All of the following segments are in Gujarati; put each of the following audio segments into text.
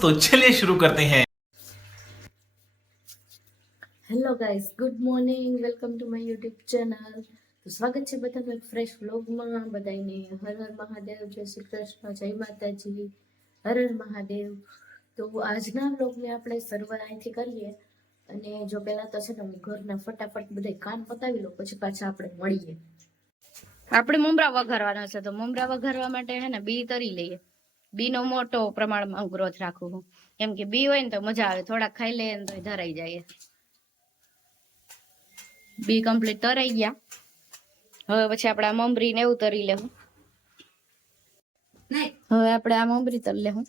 तो चलिए शुरू करते हैं hello guys good morning welcome to my YouTube channel તો સ્વાગત છે બધાનું એક ફ્રેશ વ્લોગમાં બધાને હર હર મહાદેવ જય શ્રી કૃષ્ણ જય માતાજી હર હર મહાદેવ તો આજના વ્લોગને આપણે શરૂઆત અહીંથી કરીએ અને જો પહેલા તો છે ને હું ઘરના ફટાફટ બધા કામ પતાવી લો પછી પાછા આપણે મળીએ આપણે મમરા વઘારવાના છે તો મમરા વઘારવા માટે હે ને બી તરી લઈએ બી નો મોટો પ્રમાણમાં ગ્રોથ રાખું છું. કેમ કે બી હોય ને તો મજા આવે થોડાક ખાઈ લઈએ ને તો ધરાઈ જાય બી કમ્પ્લીટ તરાઈ ગયા. હવે પછી આપણે આ મમરી ને એવું તરી લેવું. હવે આપણે આ મમરી તરી લેવું.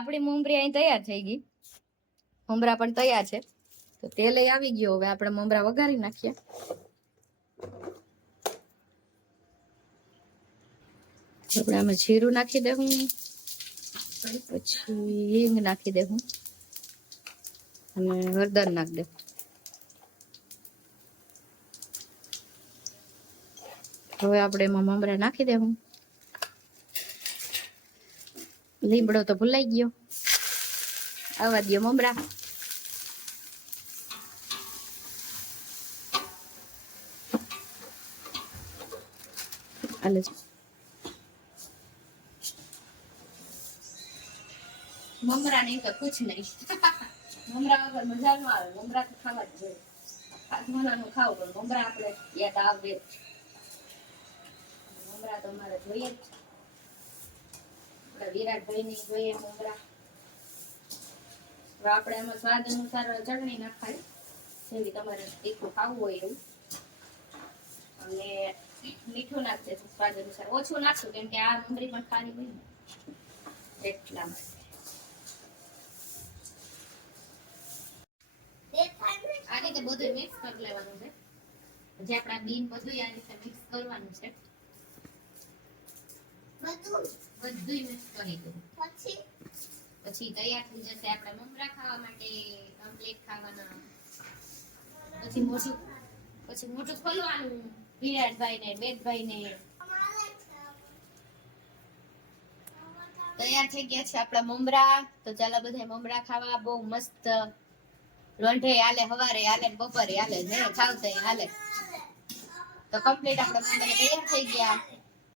આપણી મમરી અહીં તૈયાર થઈ ગઈ. મમરા પણ તૈયાર છે. તો તેલ લઈ આવી ગયો. હવે આપણે મમરા વઘારી નાખીએ. આપણે આમાં જીરું નાખી દેવું પછી હિંગ નાખી દેવું અને હળદર નાખી દેવું હવે આપણે એમાં મમરા નાખી દેવું લીમડો તો ભૂલાઈ ગયો આવવા દો મમરા છે. મમરા નહીં તો કુછ નહીં મમરા વગર મજા ન આવે મમરા તો ખાવા જ જોઈએ નું ખાવું પણ મમરા આપણે યાદ આવે. મમરા તો અમારે જોઈએ જ વિરાટભાઈ આપણે એમાં સ્વાદ અનુસાર ચટણી નાખાય જેવી તમારે તીખું ખાવું હોય એવું. અને મીઠું નાખશે સ્વાદ અનુસાર. ઓછું નાખશું કેમ કે આ મમરી પણ ખાલી હોય ને. એટલા માટે. રીતે બધું મિક્સ કરી લેવાનું છે. જે આપણા બીન બધું આ રીતે મિક્સ કરવાનું છે. બધું. મિક્સ કરી દઉં. પછી? તૈયાર થઈ જશે આપણે મમરા ખાવા માટે કમ્પ્લીટ ખાવાના. પછી મોટું પછી મોટું ખોલવાનું વિરાટભાઈ ને બેટભાઈ ને તૈયાર થઈ ગયા છે આપણા મમરા. તો ચાલો બધા મમરા ખાવા. બહુ મસ્ત લોંઢે હાલે હવારે હાલે બપોરે હાલે જે ખાવ હાલે. તો કમ્પ્લીટ આપણા મમરા તૈયાર થઈ ગયા.